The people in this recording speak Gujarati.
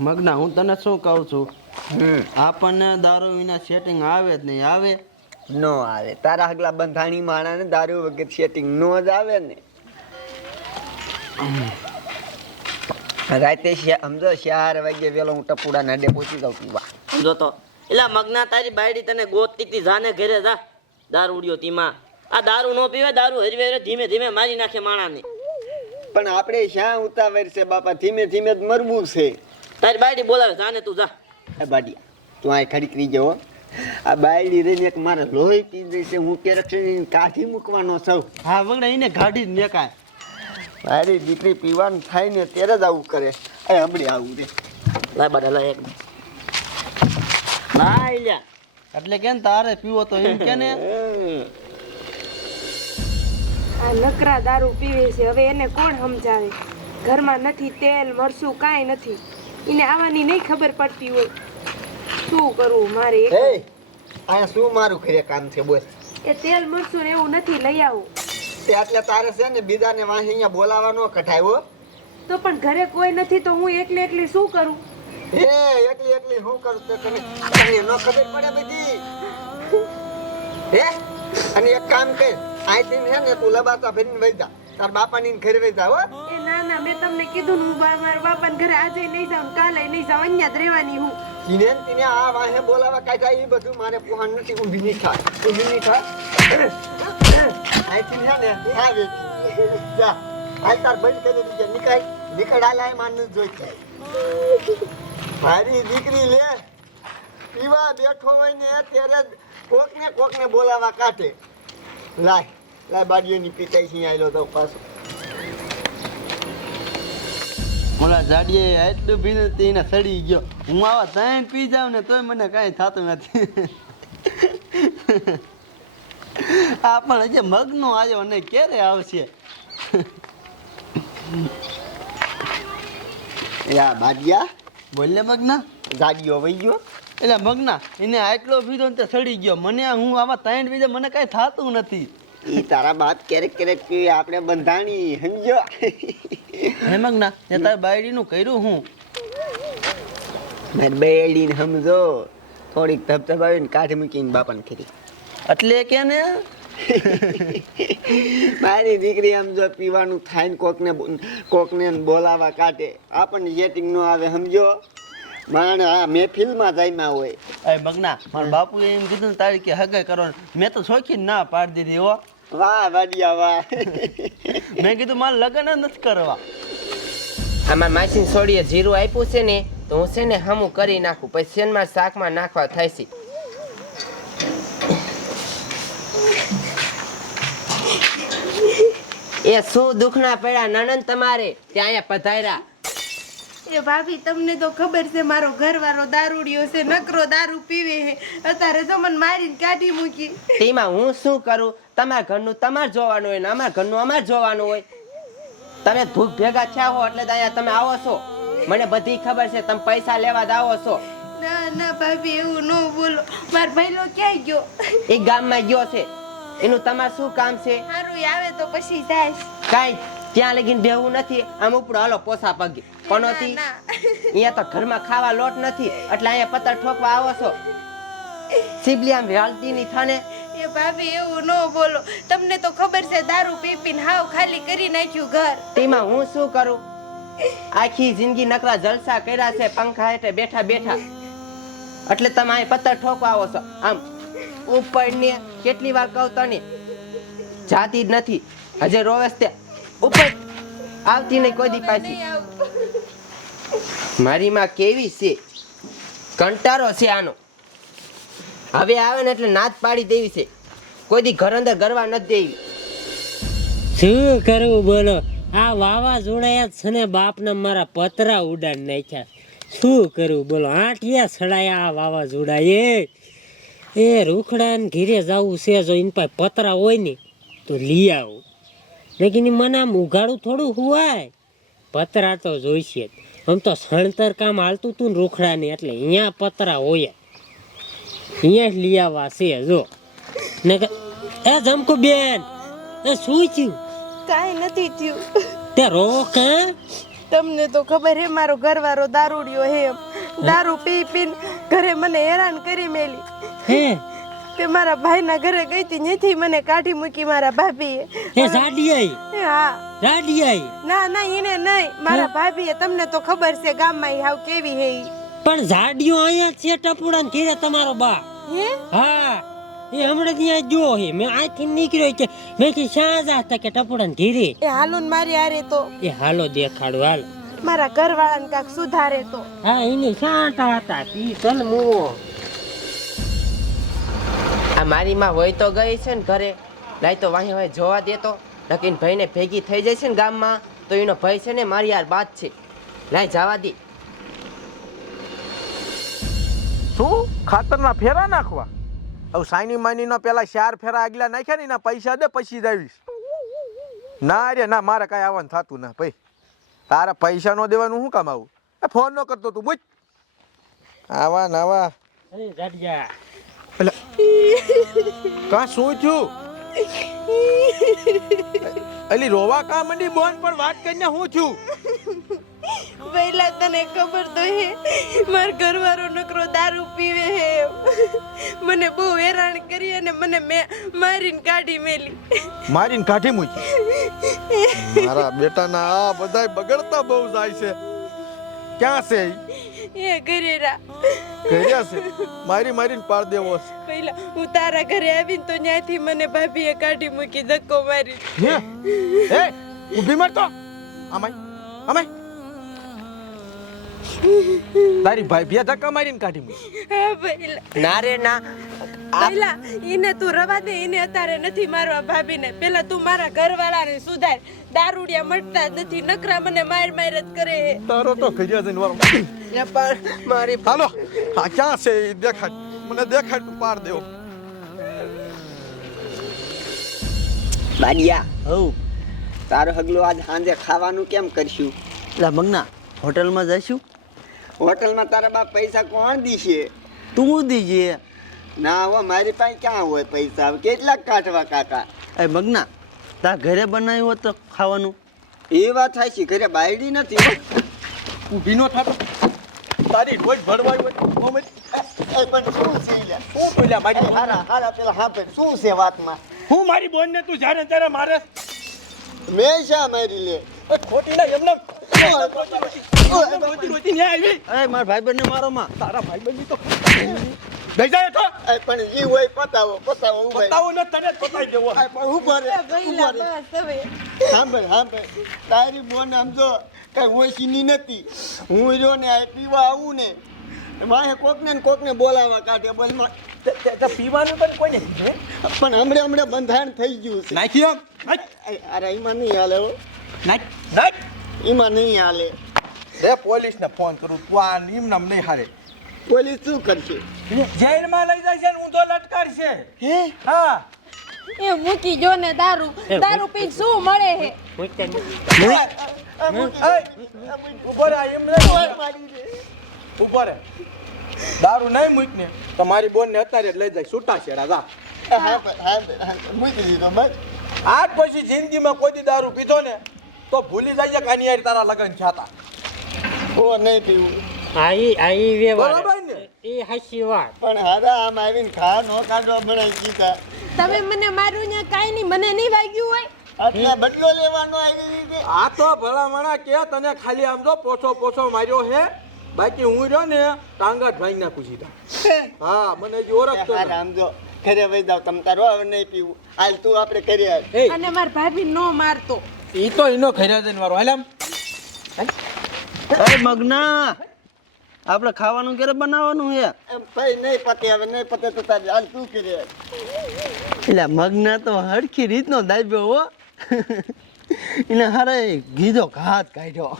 મગના હું તને શું કહું છું આપણને દારૂ વિના સેટિંગ આવે જ નહીં આવે નો આવે તારા હગલા બંધાણી માણાને દારૂ વગર સેટિંગ નો જ આવે ને રાતે સમજો 4 વાગે વેલો હું ટપુડા નાડે પહોંચી જાઉં પીવા સમજો તો એલા મગના તારી બાયડી તને ગોતતી તી જાને ઘરે જા દારૂડિયો તીમાં આ દારૂ નો પીવે દારૂ હરવે ધીમે ધીમે મારી નાખે માણાને પણ આપણે શ્યાં ઉતાવળ છે બાપા ધીમે ધીમે જ મરવું છે તારી બાયડી બોલાવે જાને તું જા એ બાડિયા તું આ ખડી કરી જાઓ આ બાયડી રહીને એક મારે લોહી પી દેશે હું ક્યારેક કાઢી મૂકવાનો છું હા મગના એને ગાડી જ મેકાય મારી દીકરી પીવાનું થાય ને ત્યારે જ આવું કરે એ હમણાં આવું રે લાય બાડા લાય એક ના ઇલ્યા એટલે કે તારે પીવો તો એમ કે ને આ નકરા દારૂ પીવે છે હવે એને કોણ સમજાવે ઘરમાં નથી તેલ મરચું કાંઈ નથી એને આવવાની નહીં ખબર પડતી હોય શું કરવું મારે એ આ શું મારું ઘરે કામ છે બોલ એ તેલ મરચું ને એવું નથી લઈ આવું તે એટલે તારે છે ને બીજાને વાંહી અહીંયા બોલાવવાનો કઢાયો તો પણ ઘરે કોઈ નથી તો હું એકલી એકલી શું કરું એ એકલી એકલી હું કરું તો તને ન ખબર પડે બધી હે અને એક કામ કર આઈથી છે ને તું લબાસા ભરીને વઈ જા તાર બાપાની ઘરે વઈ જા હો એ ના ના મેં તમને કીધું ને હું મારા બાપાને ઘરે આજે નહીં જાઉં કાલે નહીં જાઉં અહીંયા જ રહેવાની હું તીને આ વાહે બોલાવા કાઢ્યા એ બધું મારે પોહાણ નથી ઊભી નહીં થાય આઈથી છે ને આવે જા આ તાર બંધ કરી દીજે નીકળ આલાય માન જોઈ છે મારી દીકરી લે પીવા બેઠો હોય ને ત્યારે કોકને બોલાવા કાઢે લાય બાડીઓની પીતાઈ છે આયલો તો પાછો ઓલા જાડીએ એટલું પીધું તેને સડી ગયો હું આવા ત્રણ પી જાઉં ને તોય મને કાંઈ થતું નથી આ પણ હજી મગનો આવ્યો ને ક્યારે આવશે યા બાડિયા બોલે મગના ગાડીઓ વહી ગયો એટલે મગના એને આટલો પીધો ને તે સડી ગયો મને હું આમાં ત્રણ પીધે મને કાંઈ થતું નથી ઈ તારા બાપ ક્યારેક પીએ આપણે બંધાણી સમજો હે મગના એ તાર બાયડીનું કર્યું હું મારી બેડીને સમજો થોડીક ધબધબાવીને કાઢી મૂકીને બાપાને ખરી એટલે કે ને મારી દીકરી સમજો પીવાનું થાય ને કોકને બોલાવા કાઢે આપણને સેટિંગ ન આવે સમજો માણે આ મહેફિલમાં જઈમાં હોય અરે મગના મારા બાપુએ એમ કીધું ને તારી કે હગાઈ કરવાનું મેં તો શોખીને ના પાડી દીધી હો વાહ વાડિયા વાહ મેં કીધું મારે લગ્ન જ નથી કરવા આમાં માસી છોડીએ જીરું આપ્યું છે ને તો હું છે ને હમું કરી નાખું પછી શેનમાં શાકમાં નાખવા થાય છે એ શું દુખના પડ્યા નણંદ તમારે ત્યાં અહીંયા પધાર્યા એ ભાભી તમને તો ખબર છે મારો ઘરવાળો દારૂડિયો છે નકરો દારૂ પીવે છે અત્યારે તો મને મારીને કાઢી મૂકી તેમાં હું શું કરું તમારા ઘરનું તમારે જોવાનું હોય ને અમારા ઘરનું અમારે જોવાનું હોય તમે ભૂખ ભેગા થયા હો એટલે અહીંયા તમે આવો છો મને બધી ખબર છે તમે પૈસા લેવા જ આવો છો ના ના ભાભી એવું ન બોલો મારો ભાઈલો ક્યાંય ગયો એ ગામમાં ગયો છે એનું તમારે શું કામ છે સારું આવે તો પછી જાય કાંઈ ત્યાં લગીને બેહવું નથી આમ ઉપડો હાલો પોસા પગે પનોતી અહીંયા તો ઘરમાં ખાવા લોટ નથી એટલે અહીંયા પત્તર ઠોકવા આવો છો સિબલી આમ હાલતી ની થાને એ ભાભી એવું ન બોલો તમને તો ખબર છે દારૂ પી પીને હાવ ખાલી કરી નાખ્યું ઘર તેમાં હું શું કરું આખી જિંદગી નકરા જલસા કર્યા છે પંખા હેઠે બેઠા બેઠા એટલે તમે અહીં પત્તર ઠોકવા આવો છો આમ ઉપર ને કેટલી વાર કહું તને જાતી જ નથી હજે રોવેશ તે ઉપર આવતી નહીં કોઈ દી પાછી મારી માં કેવી છે કંટારો છે આનો હવે આવે ને એટલે નાદ પાડી દેવી છે કોઈ દી ઘર અંદર ગરવા નથી દેવી શું કરવું બોલો આ વાવાઝોડા છે ને બાપને મારા પતરા ઉડાડી નાખ્યા શું કરવું બોલો આઠિયા સડાયા આ વાવાઝોડા એ રૂખડા ને ઘીરે જવું છે જો એની પાસે પતરા હોય ને તો લઈ આવું લેકિન મને આમ ઉઘાડું થોડું હુવાય પતરા તો જોઈશે જ આમ તો સણતર કામ હાલતું તું ને રૂખડાને એટલે અહીંયા પતરા હોય અહીંયા જ લઈ આવવા છે જો ને એ જમકુ બેન એ શું થયું કાંઈ નથી થયું તે રોક તમને તો ખબર હે મારો ઘરવાળો દારૂડિયો હે એમ. દારૂ પી પીને ઘરે મને હેરાન કરી મેલી. હે તે મારા ભાઈના ઘરે ગઈ હતી ત્યાંથી મને કાઢી મૂકી મારા ભાભીએ. હે જાડિયાઈ એ હા જાડિયાઈ ના ના એને નહીં મારા ભાભીએ. તમને તો ખબર છે ગામમાં ઈ હાવ કેવી હે ઈ. પણ જાડિયો અહીંયા છે ટપુડા ને ઘેરે તમારો બા. હે હા એ હમણાં ત્યાં જો હે મેં આથી નીકળ્યો કે મેં કે શા જાતા કે ટપુડા ને ઘેરે. એ હાલો ને મારી હારે તો એ હાલો દેખાડો હાલ. મારા ઘરવાળાને કાક સુધારે તો. હા એને શાંતા હતા ઈ ચલ મુવો. આ મારી માં હોય તો ગઈ છે ને ઘરે, લાઈ તો વાહી હવે જોવા દેતો. લકીન ભાઈને ભેગી થઈ જાય છે ને ગામમાં તો એનો ભાઈ છે ને મારી યાર બાત છે. લાઈ જવા દે. શું ખાતરના ફેરા નાખવા? હવે સાઈની માનીનો પેલા 4 ફેરા આગલા નાખ્યા ને એના પૈસા દે પછી જ આવીશ. ના રે ના, મારે કાંઈ આવવાનું થતું ના ભાઈ. તારા પૈસા નો દેવાનું શું કામ આવું? ફોન નો કરતો તું મુજ આવા નાવા. અરે જાડિયા કા શું થયું? અલી રોવા કા મંડી બોન પણ વાત કરીને હું છું? પહેલા તને ખબર તો હે મારો ઘરવાળો નકરો દારૂ પીવે હે. મને બહુ હેરાન કરી અને મને મારીને કાઢી મેલી. મારીને કાઢી મૂકી? મારા બેટાના આ બધાય બગડતા બહુ જાય છે. ક્યાં છે ઈ? એ ઘરે રા કર્યા છે મારી મારીને પાડ દેવો છે. પહેલા હું તારા ઘરે આવીને તો ત્યાંથી મને ભાભીએ કાઢી મૂકી ધક્કો મારી. હે એ ઊભી મર તો. આમાય આમાય તારી ભાઈ ભિયા ધક્કા મારીને કાઢી મૂકી? હા પહેલા ના રે ના. પહેલા એને તું રવા દે. એને અત્યારે નથી મારવા ભાભીને. પહેલા તું મારા ઘરવાળાને સુધાર. દારૂડિયા મટતા જ નથી. નકરા મને માર માર જ કરે હે. તારો તો કર્યા જઈને વારો. એ પણ મારી હાલો આ ક્યાં છે ઈ દેખાડ મને. દેખાડ તું પાડ દેવો. બાડિયા હવ તારો હગલો આજ સાંજે ખાવાનું કેમ કરશું? એટલે મગના હોટલમાં જઈશું. હોટલમાં તારા બાપ પૈસા કોણ દીશે? તું દીજે. ના હવે મારી પાસે ક્યાં હોય પૈસા? હવે કેટલાક કાઢવા કાકા? એ મગના તાર ઘરે બનાવ્યું હોત તો ખાવાનું. એ વાત થાય છે, ઘરે બાયડી નથી હો. ઊભી નો થાતો. તારી રોજ ભરવાઈ હોય ઓમે. એ પણ શું છે લ્યા? શું બોલ્યા મારી? હારા હારા પેલા હાપે શું છે વાતમાં? હું મારી બોન ને તું જાણે ત્યારે મારે મેં શા મારી લે? એ ખોટી ના એમને રોતી ને આવી. અરે મારા ભાઈબંધને મારો માં. તારા ભાઈબંધી તો દઈ જાય તો એ પણ જી હોય પતાવો પતાવો ઉભા બતાવો ને તને જ બતાવી દેવો. પણ ઉભા રે પહેલા બસ હવે સાંભળ સાંભળ તારી બોન સમજો કઈ હોશીની નથી. હું રહ્યો ને આ પીવા આવું ને માહે કોકને બોલાવા કાઢે બસ પીવાનું પણ કોઈને પણ હમણે બંધારણ થઈ ગયું છે. નાખી આમ અરે એમાં નહીં હાલે હો. નાખ નાખ એમાં નહીં હાલે. રે પોલીસને ફોન કરું. તું આ નિયમ નામ નહીં હારે. પોલીસ શું કરશે? જેલમાં લઈ જાય છે ને ઊંધો લટકાડશે. હે હા એ મૂકી જો ને દારૂ. દારૂ પીને શું મળે હે? ઉભો રે એમ નહીં. ઉભો રે. દારૂ નહીં મૂક ને તો મારી બોન ને અત્યારે જ લઈ જાય છૂટા છેડા જા. મૂકી દીધો બસ. આજ પછી જિંદગીમાં કોઈ દી દારૂ પીધો ને તો ભૂલી જાય કે આની હારે તારા લગ્ન થયા. ઓ નહીં પીવું આઈ વ્યવહાર બરાબર ને? એ હાચી વાત. પણ હારા આમ આવીને ખા નો કાઢવા બનાવી દીધા. તમે મને મારું ને કાઈ નહીં. મને નહીં વાગ્યું હોય. એટલે બદલો લેવાનો આવી રીતે. આ તો ભલામણા કે તને ખાલી આમ જો પોછો માર્યો હે, બાકી હું રહ્યો ને ટાંગા જ ભાઈ નાખું સીધા. હા મને હજી ઓળખતો હારા આમ જો ઘરે વહી જાવ તમ તારો હવે નહીં પીવું. હાલ તું આપણે કરી આવ. નથી. અને મારા ભાભી નો મારતો. ઈ તો એનો ખર્યા જઈને વારો. હાલ આમ એ મગના આપણે ખાવાનું ક્યારે બનાવવાનું છે? એમ ભાઈ નહીં પતે હવે નહીં પતે તો તારે હાલ તું કરી આવ. એટલે મગના તો હરખી રીતનો દાબ્યો હો. એને હારે ગીધો ઘાત કાઢ્યો.